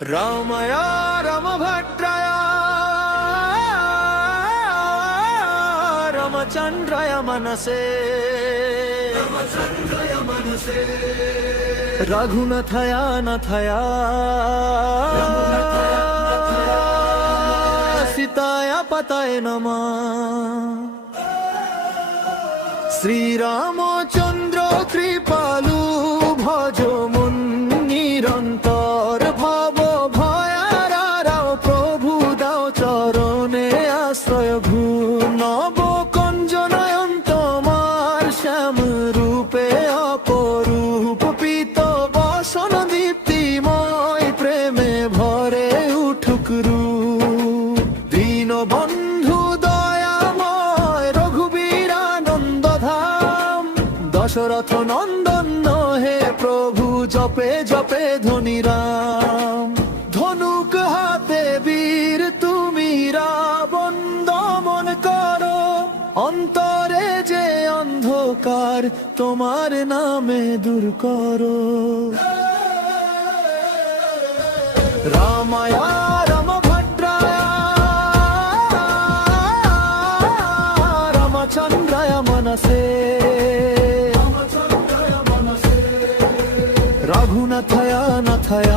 रामय रामभद्राय रामचन्द्राय मनसे रघुनाथाय नाथाय सीताय पताय नमः। श्रीरामचन्द्र कृपालु भज मन निरन्तर भव भयाराव प्रभु दाओ चरणे आश्रय भू नव कञ्जनयन तोमार श्याम रूपे अपरूप पीत बसन दीप्तिमय प्रेमे भरे उठुक रूप दीन बंधु दयामय रघुबीरानंद धाम दशरथ नंदन हे प्रभु जपे जपे ध्वनि राम धनुक हाते वीर तुमी रावण दमन करो অন্তরে যে অন্ধকার তোমার নামে দূর করো। রামায় রামভদ্রায় রামচন্দ্রায় मनसे रघुनाथाय नाथाय